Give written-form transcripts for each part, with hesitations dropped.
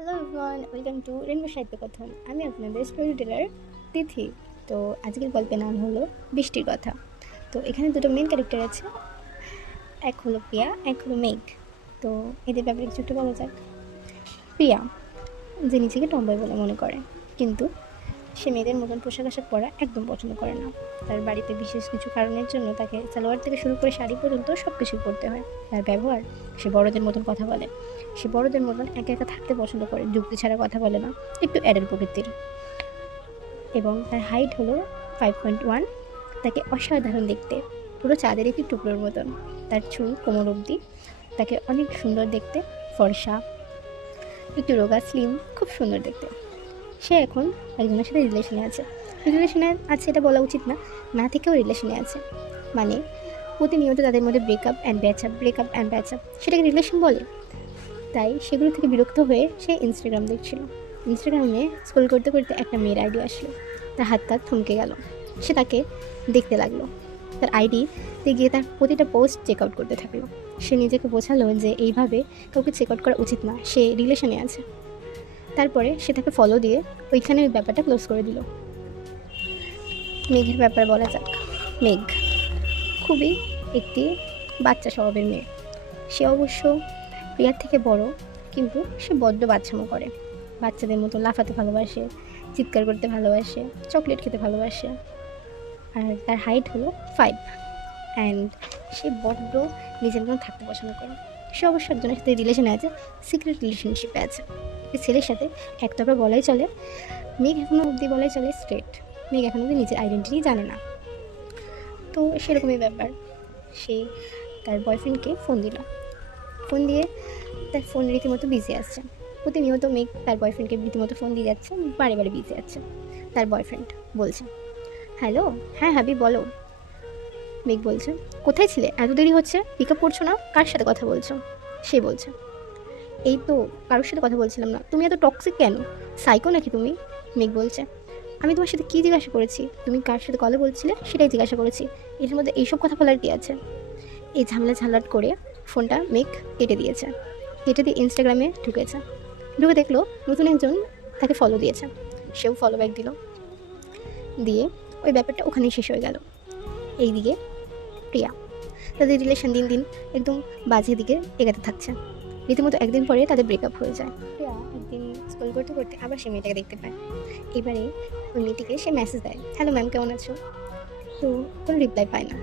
Hello everyone, welcome to rainbow সাহিত্য কথন। আমি আপনাদের স্টোরি টেলার তিথি। তো আজকের গল্পের নাম হলো বৃষ্টির কথা। তো এখানে দুটো মেন ক্যারেক্টার আছে, এক হলো প্রিয়া, এক হলো মেঘ। তো এদের ব্যাপারে কিছু একটু বলা যাক। প্রিয়া, যে নিজেকে টম্বয় বলে মনে করে, কিন্তু সে মেয়েদের মতন পোশাক আশাক পরা একদম পছন্দ করে না। তার বাড়িতে বিশেষ কিছু কারণের জন্য তাকে সালোয়ার থেকে শুরু করে শাড়ি পর্যন্ত সব কিছুই পরতে হয়। তার ব্যবহার, সে বড়দের মতন কথা বলে, সে বড়দের মতন একা একা থাকতে পছন্দ করে, যুক্তি ছাড়া কথা বলে না, একটু অ্যাডাল্ট প্রকৃতির। এবং তার হাইট হলো 5.1। তাকে অসাধারণ দেখতে, পুরো চাঁদের একটি টুকরোর মতন। তার চুল কোমর অবধি, তাকে অনেক সুন্দর দেখতে, ফর্সা, একটু রোগা, স্লিম, খুব সুন্দর দেখতে। সে এখন একজনের সাথে রিলেশনে আছে। রিলেশনে আছে এটা বলা উচিত না, না থেকেও রিলেশনে আছে। মানে প্রতিনিয়ত তাদের মধ্যে ব্রেকআপ অ্যান্ড ব্যাচআপ, ব্রেকআপ অ্যান্ড ব্যাচআপ, সেটাকে রিলেশন বলে? তাই সেগুলো থেকে বিরক্ত হয়ে সে ইনস্টাগ্রাম দেখছিল। ইনস্টাগ্রামে স্ক্রল করতে করতে একটা মেয়ের আইডি আসলো। তার হাতটা থমকে গেল। সে তাকে দেখতে লাগলো। তার আইডিতে গিয়ে তার প্রতিটা পোস্ট চেক আউট করতে থাকলো। সে নিজেকে বোঝালো যে এইভাবে কাউকে চেক আউট করা উচিত না, সে রিলেশনে আছে। তারপরে সে তাকে ফলো দিয়ে ওইখানে ওই ব্যাপারটা ক্লোজ করে দিল। মেঘের ব্যাপার বলা যাক। মেঘ খুবই একটি বাচ্চা স্বভাবের মেয়ে। সে অবশ্য প্রিয়ার থেকে বড়, কিন্তু সে বড্ড বাচ্চামো করে। বাচ্চাদের মতো লাফাতে ভালোবাসে, চিৎকার করতে ভালোবাসে, চকলেট খেতে ভালোবাসে। আর তার হাইট হলো 5। অ্যান্ড সে বড্ড নিজের মতো থাকতে পছন্দ করে। সে অবশ্য একজনের সাথে রিলেশনে আছে, সিক্রেট রিলেশনশিপে আছে। এই ছেলের সাথে একতরফা বলাই চলে। মেঘ এখনও অবধি বলাই চলে স্ট্রেট। মেঘ এখনও অবধি নিজের আইডেন্টিটি জানে না। তো সেরকমই ব্যাপার। সে তার বয়ফ্রেন্ডকে ফোন দিল। ফোন দিয়ে তার ফোন রীতিমতো বিজি আসছে। প্রতিনিয়ত মেঘ তার বয়ফ্রেন্ডকে রীতিমতো ফোন দিয়ে যাচ্ছে, বারে বারে বিজি আছে। তার বয়ফ্রেন্ড বলছে, হ্যালো, হ্যাঁ হাবি বলো। মেঘ বলছে, কোথায় ছিলে, এত দেরি হচ্ছে, পিক আপ করছো না, কার সাথে কথা বলছো? সে বলছে, এই তো কারোর সাথে কথা বলছিলাম না। তুমি এত টক্সিক কেন, সাইকো নাকি তুমি? মেঘ বলছে, আমি তোমার সাথে কী জিজ্ঞাসা করেছি? তুমি কার সাথে কলে বলছিলে সেটাই জিজ্ঞাসা করেছি। এর মধ্যে এইসব কথা বলার কী আছে? এই ঝামেলা ঝালাট করে ফোনটা মেঘ কেটে দিয়েছে। কেটে দিয়ে ইনস্টাগ্রামে ঢুকেছে। ঢুকে দেখলো নতুন একজন তাকে ফলো দিয়েছে। সেও ফলো ব্যাক দিল, দিয়ে ওই ব্যাপারটা ওখানেই শেষ হয়ে গেল। এইদিকে প্রিয়া, তাদের রিলেশন দিন দিন একদম বাজে দিকে এগাতে থাকছে। রীতিমতো একদিন পরে তাদের ব্রেকআপ হয়ে যায়। প্রিয়া একদিন স্ক্রল করতে করতে আবার সে মেয়েটাকে দেখতে পায়। এবারে ওই মেয়েটিকে সে মেসেজ দেয়, হ্যালো ম্যাম, কেমন আছো? তো কোনো রিপ্লাই পায় না।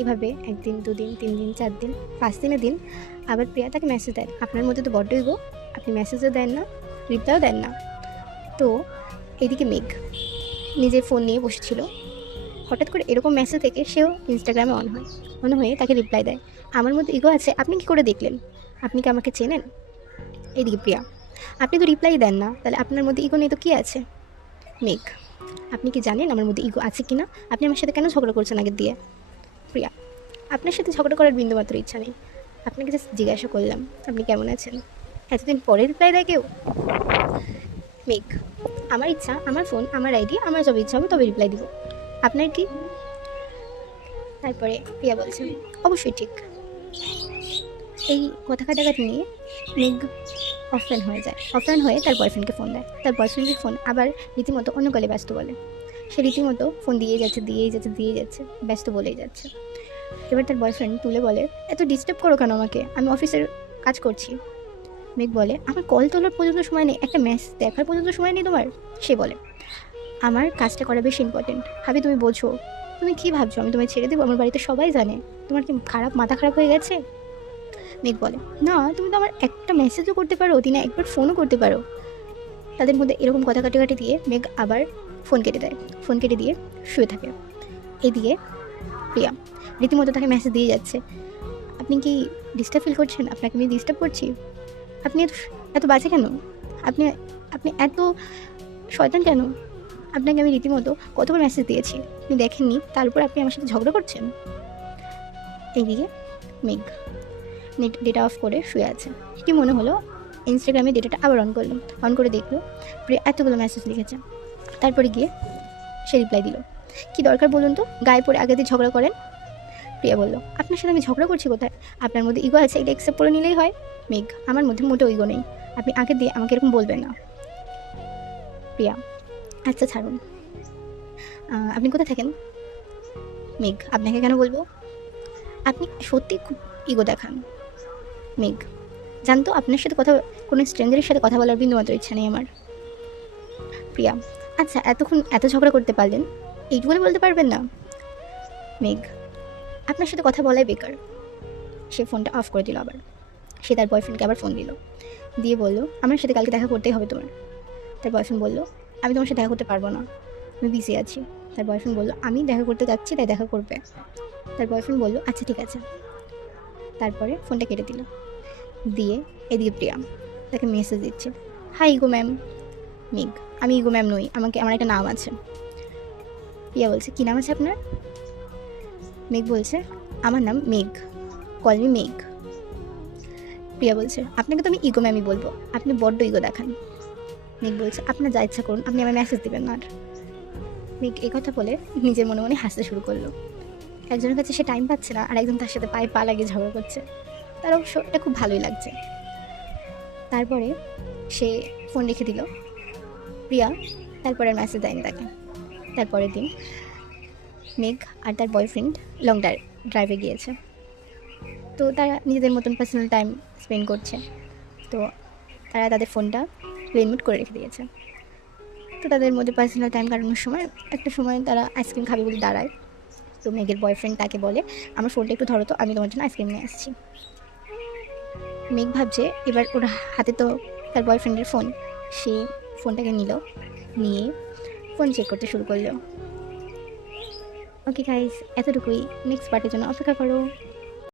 এভাবে একদিন, দুদিন, 3 দিন, 4 দিন, 5 দিনের দিন আবার প্রিয়া তাকে মেসেজ দেয়, আপনার মধ্যে তো বড্ড ইগো, আপনি মেসেজও দেন না, রিপ্লাইও দেন না। তো এদিকে মেঘ নিজের ফোন নিয়ে বসেছিল। হঠাৎ করে এরকম মেসেজ থেকে সেও ইনস্টাগ্রামে অন হয়ে তাকে রিপ্লাই দেয়, আমার মধ্যে ইগো আছে, আপনি কি করে দেখলেন? আপনি কি আমাকে চেনেন? এদিকে প্রিয়া, আপনি তো রিপ্লাই দেন না, তাহলে আপনার মধ্যে ইগো নেই তো কী আছে? মেঘ, আপনি কি জানেন আমার মধ্যে ইগো আছে কি না? আপনি আমার সাথে কেন ঝগড়া করছেন আগের দিয়ে? প্রিয়া, আপনার সাথে ঝগড়া করার বিন্দুমাত্র ইচ্ছা নেই, আপনাকে জাস্ট জিজ্ঞাসা করলাম আপনি কেমন আছেন। এতদিন পরে রিপ্লাই দেয় কেউ? মেঘ, আমার ইচ্ছা, আমার ফোন, আমার আইডি, আমার যবে ইচ্ছা হবে তবে রিপ্লাই দিব, আপনার কি? তারপরে প্রিয়া বলছে, অবশ্যই ঠিক। এই কথা কাটাকাটি নিয়ে মেঘ অফলাইন হয়ে যায়। অফলাইন হয়ে তার বয়ফ্রেন্ডকে ফোন দেয়। তার বয়ফ্রেন্ডের ফোন আবার রীতিমতো অন্য কলে ব্যস্ত বলে। সে রীতিমতো ফোন দিয়েই যাচ্ছে, ব্যস্ত বলেই যাচ্ছে। এবার তার বয়ফ্রেন্ড তুলে বলে, এত ডিস্টার্ব করো কেন আমাকে, আমি অফিসের কাজ করছি। মেঘ বলে, আমার কল তোলার পর্যন্ত সময় নেই, একটা মেসেজ দেখার পর্যন্ত সময় নেই তোমার? সে বলে, আমার কাজটা করা বেশি ইম্পর্টেন্ট। ভাবি তুমি বোঝো, তুমি কী ভাবছো আমি তোমায় ছেড়ে দেবো? আমার বাড়িতে সবাই জানে, তোমার কি মাথা খারাপ হয়ে গেছে? মেঘ বলে, না তুমি তো আমার একটা মেসেজও করতে পারো, দিনে একবার ফোনও করতে পারো। তাদের মধ্যে এরকম কথা কাটাকাটি দিয়ে মেঘ আবার ফোন কেটে দেয়। ফোন কেটে দিয়ে শুয়ে থাকে। এদিকে প্রিয়া রীতিমতো তাকে মেসেজ দিয়ে যাচ্ছে, আপনি কি ডিস্টার্ব ফিল করছেন? আপনাকে আমি ডিস্টার্ব করছি? আপনি এত বাজে কেন? আপনি আপনি এত শয়তান কেন? আপনাকে আমি রীতিমতো কতবার মেসেজ দিয়েছি, আপনি দেখেননি, তার উপর আপনি আমার সাথে ঝগড়া করছেন। এইদিকে মেঘ নেট ডেটা অফ করে শুয়ে আছে। কি মনে হলো, ইনস্টাগ্রামে ডেটাটা আবার অন করলো। অন করে দেখলো প্রিয়া এতগুলো মেসেজ লিখেছে। তারপরে গিয়ে সে রিপ্লাই দিল, কি দরকার বলুন তো, গায়ে পড়ে আগে দিয়ে ঝগড়া করেন? প্রিয়া বলল, আপনার সাথে আমি ঝগড়া করছি কোথায়? আপনার মধ্যে ইগো আছে, এটা অ্যাকসেপ্ট করে নিলেই হয়। মেঘ, আমার মধ্যে মোটেও ইগো নেই, আপনি আগে দিয়ে আমাকে এরকম বলবেন না। প্রিয়া, আচ্ছা ছাড়ুন। আপনি কোথায় থাকেন? মেঘ, আপনাকে কেন বলবো? আপনি সত্যিই খুব ইগো দেখান। মেঘ, জানতো আপনার সাথে কথা, কোনো স্ট্রেঞ্জারের সাথে কথা বলার বিন্দুমাত্র ইচ্ছা নেই আমার। প্রিয়া, আচ্ছা এতক্ষণ এত ঝগড়া করতে পারলেন, এইটুকু বলতে পারবেন না? মেঘ, আপনার সাথে কথা বলাই বেকার। সে ফোনটা অফ করে দিল আবার। সে তার বয়ফ্রেন্ডকে আবার ফোন দিল, দিয়ে বলল আমার সাথে কালকে দেখা করতেই হবে তোমার। তার বয়ফ্রেন্ড বলল আমি তোমার সাথে দেখা করতে পারবো না, আমি বিজি আছি। তার বয়ফ্রেন্ড বলল আমি দেখা করতে যাচ্ছি, তাই দেখা করবে। তার বয়ফ্রেন্ড বলল আচ্ছা ঠিক আছে। তারপরে ফোনটা কেটে দিল। দিয়ে এদিকে প্রিয়া তাকে মেসেজ দিচ্ছে, হাই ইগো ম্যাম। মেঘ, আমি ইগো ম্যাম নই, আমার একটা নাম আছে। প্রিয়া বলছে কী নাম আছে আপনার? মেঘ বলছে আমার নাম মেঘ, কল মি মেঘ। প্রিয়া বলছে আপনাকে তো আমি ইগো ম্যামই বলবো, আপনি বড্ড ইগো দেখান। মেঘ বলছে আপনার যা ইচ্ছা করুন, আপনি আমার মেসেজ দেবেন না আর। মেঘ এই কথা বলে নিজের মনে মনে হাসতে শুরু করলো। একজনের কাছে সে টাইম পাচ্ছে না, আর একজন তার সাথে পায়ে পা লাগিয়ে ঝগড়া করছে। তার অবশ্য এটা খুব ভালোই লাগছে। তারপরে সে ফোন রেখে দিল। প্রিয়া তারপরে আর মেসেজ দেয়নি তাকে। তারপরের দিন মেঘ আর তার বয়ফ্রেন্ড লং ড্রাইভে গিয়েছে। তো তারা নিজেদের মতন পার্সোনাল টাইম স্পেন্ড করছে। তো তারা তাদের ফোনটা প্লেন মোড করে রেখে দিয়েছে। তো তাদের মধ্যে পার্সোনাল টাইম কাটানোর সময় একটা সময় তারা আইসক্রিম খাবে বলে দাঁড়ায়। তো মেঘের বয়ফ্রেন্ড তাকে বলে আমার ফোনটা একটু ধরো তো, আমি তোমার জন্য আইসক্রিম নিয়ে আসছি। মেঘ ভাবছে এবার ওর হাতে তো তার বয়ফ্রেন্ডের ফোন, সে ফোনটাকে নিয়ে ফোন চেক করতে শুরু করলো। ওকে গাইস, এতটুকুই। নেক্সট পার্টের জন্য অপেক্ষা করো।